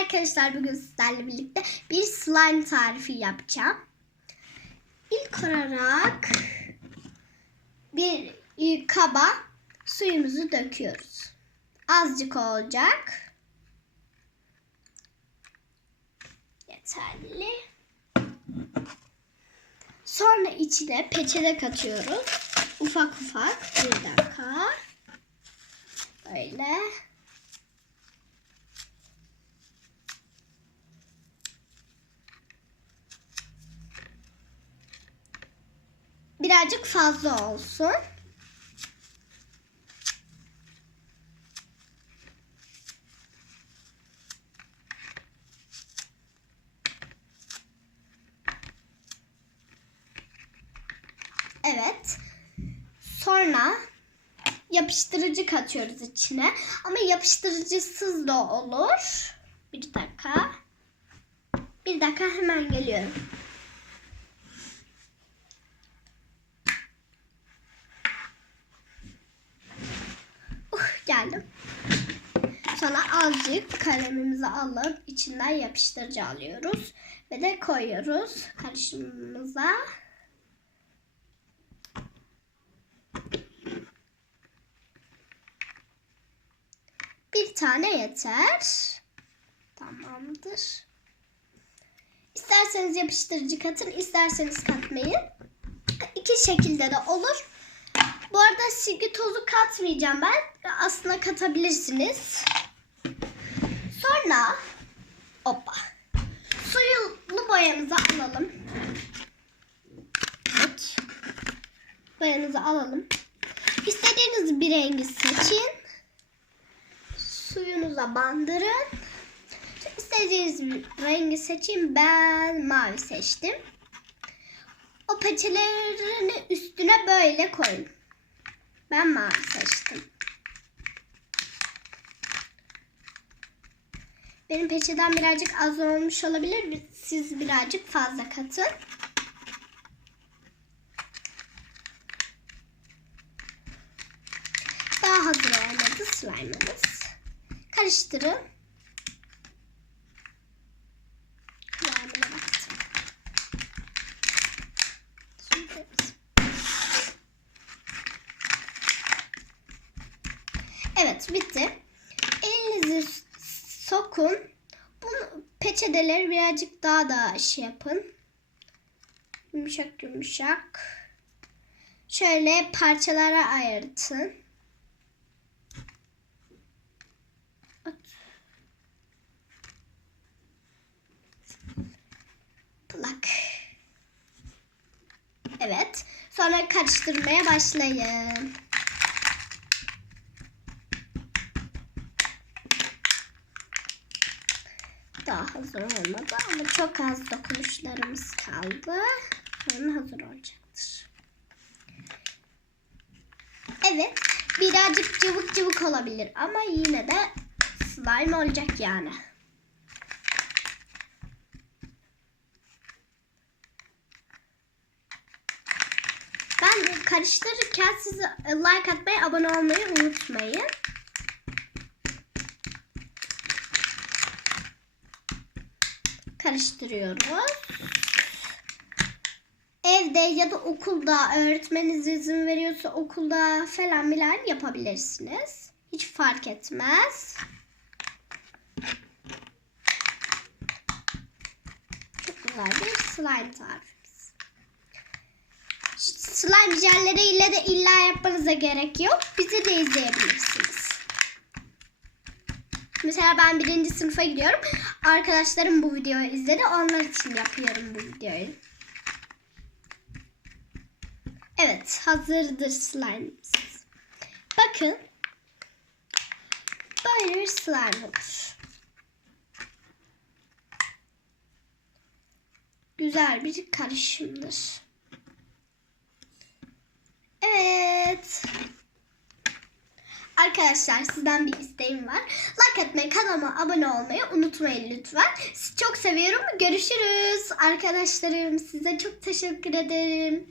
arkadaşlar bugün sizlerle birlikte bir slime tarifi yapacağım. İlk olarak bir kaba suyumuzu döküyoruz. Azıcık olacak. Yeterli. Sonra içine peçete katıyoruz. Ufak ufak. Bir dakika. Böyle. Birazcık fazla olsun. Evet. Sonra yapıştırıcı katıyoruz içine. Ama yapıştırıcısız da olur. Bir dakika. Bir dakika hemen geliyorum. Sonra azıcık kalemimizi alıp içinden yapıştırıcı alıyoruz. Ve de koyuyoruz karışımımıza. Bir tane yeter. Tamamdır. İsterseniz yapıştırıcı katın, isterseniz katmayın. İki şekilde de olur. Bu arada silgi tozu katmayacağım ben. Aslında katabilirsiniz. Sonra hoppa. Suyunu boyamızı alalım. Evet. Boyamızı alalım. İstediğiniz bir rengi seçin. Suyunuza bandırın. İstediğiniz bir rengi seçin. Ben mavi seçtim. O peçelerini üstüne böyle koyun. Ben mavi seçtim. Benim peçeden birazcık az olmuş olabilir. Siz birazcık fazla katın. Daha hazır olmadı slime'ımız. Karıştırın. Evet bitti. Sokun. Bunu peçeteleri birazcık daha da şey yapın. Yumuşak yumuşak. Şöyle parçalara ayırtın. Plak. Evet. Sonra karıştırmaya başlayın. Daha hazır olmadı ama çok az dokunuşlarımız kaldı. Sonra hazır olacaktır. Evet. Birazcık cıvık cıvık olabilir ama yine de slime olacak yani. Ben karıştırırken siz like atmayı, abone olmayı unutmayın. Karıştırıyoruz. Evde ya da okulda öğretmeniniz izin veriyorsa okulda falan bilen yapabilirsiniz. Hiç fark etmez. Çok güzel bir slime tarifimiz. Slime jelleriyle de illa yapmanıza gerek yok. Bizi de izleyebilirsiniz. Mesela ben birinci sınıfa gidiyorum. Arkadaşlarım bu videoyu izledi. Onlar için yapıyorum bu videoyu. Evet hazırdır slime'ımız. Bakın. Böyle bir slime olur. Güzel bir karışımdır. Evet. Arkadaşlar sizden bir isteğim var. Like atmayı, kanalıma abone olmayı unutmayın lütfen. Sizi çok seviyorum. Görüşürüz arkadaşlarım. Size çok teşekkür ederim.